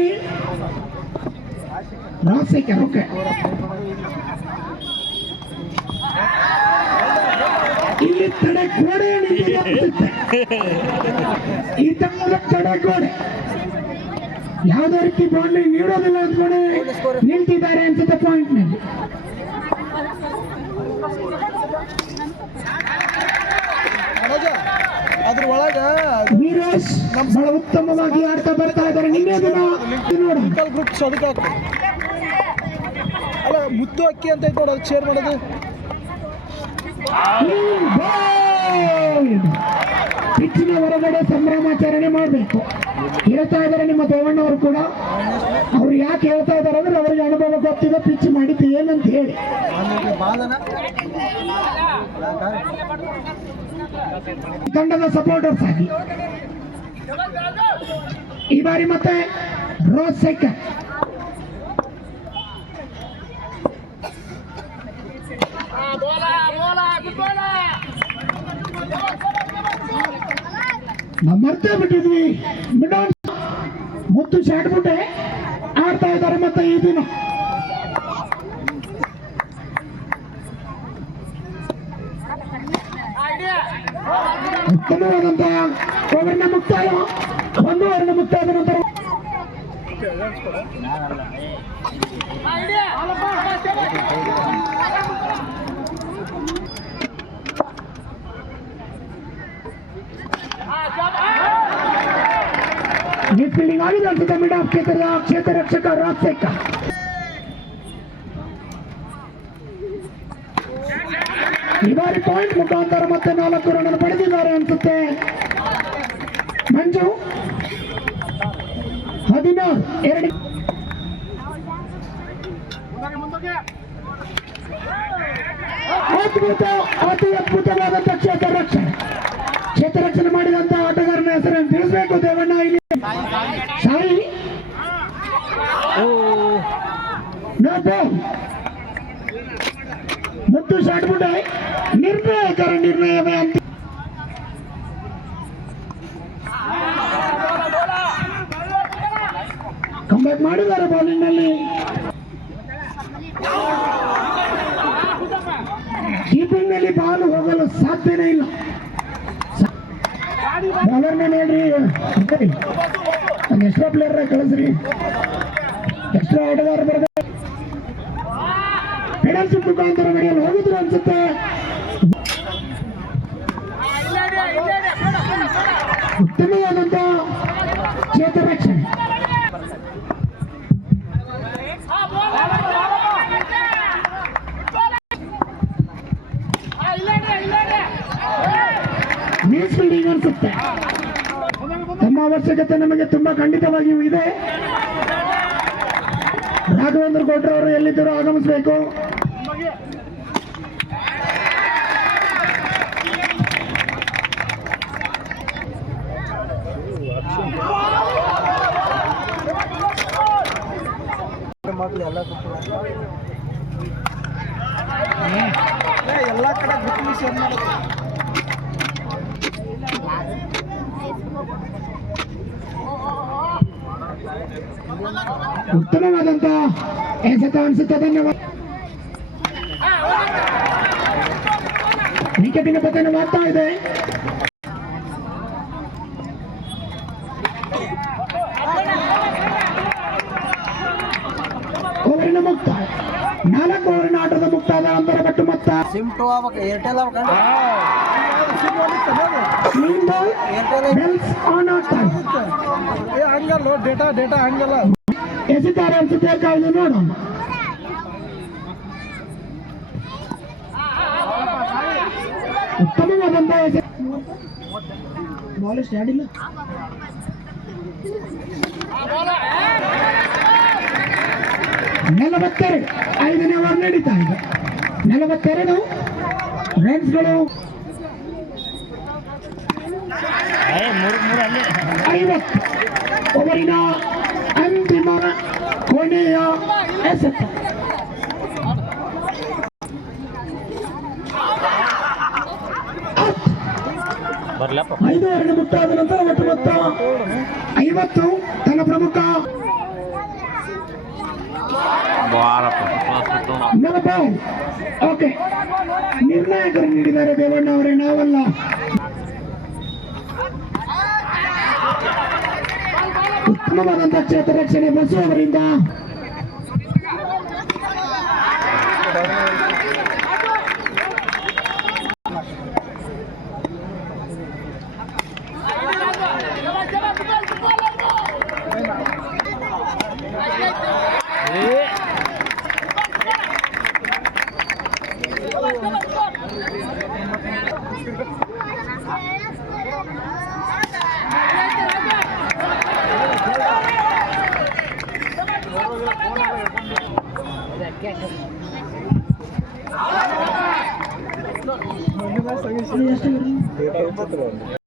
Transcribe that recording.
ಬನ್ನಿ. ರಾಜಶೇಖರ್ ಓಕೆ. ಇಲ್ಲಿ ತಡೆ ಗೋಡೆ ಈತ ಮೂಲಕ ತಡೆ ಗೋಡೆ ಯಾವುದೇ ರೀತಿ ಬೌಂಡ್ರಿ ನೀಡೋದಿಲ್ಲ ಅಂದ್ಕೊಂಡೆ ನಿಲ್ತಿದ್ದಾರೆ ಅನ್ಸುತ್ತೆ ಪಾಯಿಂಟ್ ನಲ್ಲಿ. ಅದ್ರ ಒಳಗ ವೀರೇಶ್ ಬಹಳ ಉತ್ತಮವಾಗಿ ಆಡ್ತಾ ಬರ್ತಾ ಇದ್ದಾರೆ. ನಿನ್ನೆ ದಿನ ನೋಡಿ ಗ್ರೂಪ್ ಸೊದಕ ಅಲ್ಲ ಮುತ್ತು ಅಕ್ಕಿ ಅಂತ ಐತೆ ನೋಡಿ, ಅದು ಶೇರ್ ಮಾಡೋದು. ಪಿಚ್ಚಿನ ಹೊರಗಡೆ ಸಂಭ್ರಮಾಚರಣೆ ಮಾಡಬೇಕು ಹೇಳ್ತಾ ಇದ್ದಾರೆ ನಿಮ್ಮ ದೇವಣ್ಣವರು ಕೂಡ. ಅವ್ರು ಯಾಕೆ ಹೇಳ್ತಾ ಇದ್ದಾರೆ ಅಂದ್ರೆ ಅವರಿಗೆ ಅನುಭವ ಗೊತ್ತಿದೆ ಪಿಚ್ ಮಾಡಿದ್ದು ಏನಂತ ಹೇಳಿ. ತಂಡದ ಸಪೋರ್ಟರ್ಸ್ ಆಗಿ ಈ ಬಾರಿ ಮತ್ತೆ ರಾಜಶೇಖರ್ ನಾವು ಮರ್ತೇ ಬಿಟ್ಟಿದ್ವಿ. ಮುತ್ತು ಶಾಟ್ ಬಿಟ್ಟೆ ಆಡ್ತಾ ಇದ್ದಾರೆ ಮತ್ತೆ ಈ ದಿನ. ಉತ್ತಮವಾದಂತ ಓವರ್ನ ಮುಕ್ತಾಯ, ಒಂದು ಓವರ್ನ ಮುಕ್ತಾಯದ ನಂತರ ಫೀಲ್ಡಿಂಗ್ ಆಗಿದೆ ಅನ್ಸುತ್ತೆ ಮಿಡ್ ಆಫ್ ಕ್ಷೇತ್ರ ರಕ್ಷಕ ರಾಜಶೇಖರ್. ಈ ಬಾರಿ ಪಾಯಿಂಟ್ ಮುಖಾಂತರ ಮತ್ತೆ 4 ರನ್ ಪಡೆದಿದ್ದಾರೆ ಅನ್ಸುತ್ತೆ ಮಂಜು. 16 ಅತಿ ಅದ್ಭುತವಾದಂತ ಕ್ಷೇತ್ರ ರಕ್ಷಣೆ ಮಾಡಿದಂತ ಆಟಗಾರನ ಹೆಸರನ್ನು ತಿಳಿಸಬೇಕು ದೇವಣ್ಣ. ಇಲ್ಲಿ ಸಾಯಿ ಮುತ್ತು ಶಾಟ್ ಬಿಟ್ಟೆ ನಿರ್ಣಾಯಕರ ನಿರ್ಣಯವೇ ಅಂತ ಕಂಬ್ಯಾಕ್ ಮಾಡಿದ್ದಾರೆ ಬೌಲಿಂಗ್ ನಲ್ಲಿ. ಕೀಪಿಂಗ್ ನಲ್ಲಿ ಬಾಲ್ ಹೋಗಲು ಸಾಧ್ಯನೇ ಇಲ್ಲ. ಬಾಲರ್ನ ನೋಡ್ರಿ, ಎಕ್ಸ್ಟ್ರಾ ಪ್ಲೇಯರ್ ಕಳಿಸ್ರಿ, ಎಕ್ಸ್ಟ್ರಾ ಆಟಗಾರ ಬರ್ಬೇಕು. ಪೆಡಲ್ಸ್ ಮುಖಾಂತರ ನಡೆಯಲು ಹೋಗಿದ್ರು ಅನ್ಸುತ್ತೆ. ಉತ್ತಮವಾದಂತ ಕ್ಷೇತ್ರ ರಕ್ಷಣೆ. ನ್ಯೂಸ್ ಫೀಲ್ಡಿಂಗ್ ಅನ್ಸುತ್ತೆ. ತಮ್ಮ ಅವಶ್ಯಕತೆ ನಮಗೆ ತುಂಬಾ ಖಂಡಿತವಾಗಿಯೂ ಇದೆ. ರಾಘವೇಂದ್ರ ಗೌಡ್ರ ಅವರು ಎಲ್ಲಿದ್ದರೂ ಆಗಮಿಸಬೇಕು. ಎಲ್ಲ ಕಡೆ ಶೇರ್ ಮಾಡೋದು. ಉತ್ತಮವಾದಂತ ಎಸೆತ ಅನ್ಸುತ್ತೆ. ಧನ್ಯವಾದ. ವಿಕೆಟಿನ ಪತನ ಮಾಡ್ತಾ ಇದೆ. ಓವರಿನ ಮುಕ್ತಾಯ, 4 ಓವರಿನ ಆಟದ ಮುಕ್ತಾಯದ ನಂತರ ಬಟ್ಟು ಮೊತ್ತ ಏರ್ಟೆಲ್ ಹಂಗಲ್ಲ ಡೇಟಾ ಹಂಗಲ್ಲ ಎಸೆತಾರೆ ಅನ್ಸುತ್ತೆ. ಕಾಯ್ದು ನೋಡೋಣ. ಉತ್ತಮವಾದಂತ ಬಾಲ್ ಸ್ಟಾರ್ಟ್ ಇಲ್ಲ. 42 5ನೇ ಓವರ್ ನಡೀತಾ ಇದೆ. 42 ರನ್ಸ್ಗಳು. 50 ಓವರಿನ ಅಂತಿಮ ಕೊನೆಯ ಎಸೆತ. ಐದು ಓವರ್ನ ಮುಕ್ತಾದ ನಂತರ ಒಟ್ಟು ಮೊತ್ತ 50. ತನ್ನ ಪ್ರಮುಖ ಓಕೆ, ನಿರ್ಣಾಯಕರು ನೀಡಿದ್ದಾರೆ ದೇವಣ್ಣ ಅವರೇ, ನಾವಲ್ಲ. ಉತ್ತಮವಾದಂತ ಕ್ಷೇತ್ರ ರಕ್ಷಣೆ ಬಸು ಅವರಿಂದ. ಎಷ್ಟು